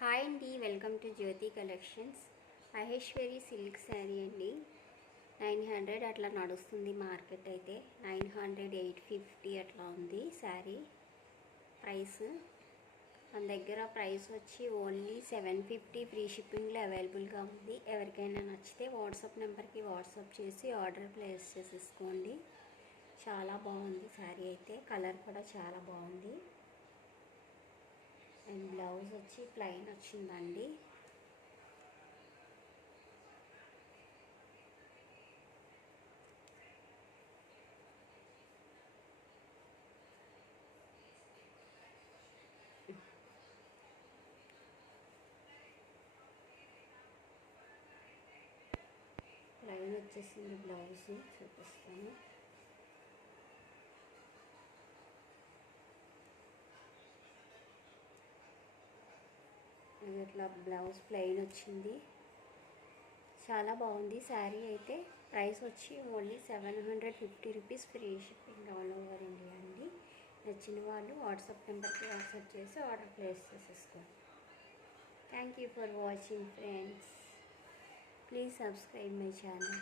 Hi అండి, welcome to Jyothi collections. Maheshwari silk sari అండి. 900 అట్లా నడుస్తుంది మార్కెట్ అయితే. 900, 850 అట్లా ఉంది శారీ ప్రైస్. మన దగ్గర ప్రైస్ వచ్చి ఓన్లీ 750 ఫ్రీ షిప్పింగ్లో అవైలబుల్గా ఉంది. ఎవరికైనా నచ్చితే వాట్సాప్ నెంబర్కి వాట్సాప్ చేసి ఆర్డర్ ప్లేస్ చేసేసుకోండి. చాలా బాగుంది శారీ అయితే, కలర్ కూడా చాలా బాగుంది. అండ్ బ్లౌజ్ వచ్చి ప్లెయిన్ వచ్చిందండి. ప్లెయిన్ వచ్చేసింది బ్లౌజ్, చూపిస్తాను. ఇట్లా బ్లౌజ్ ప్లెయిన్ వచ్చింది. చాలా బాగుంది శారీ అయితే. ప్రైస్ వచ్చి only 750 rupees free shipping all over India అండి. నచ్చిన వాళ్ళు వాట్సాప్ నెంబర్కి వాట్సాప్ చేసి ఆర్డర్ ప్లేస్ చేసేసుకోండి. Thank you for watching friends. Please subscribe my channel.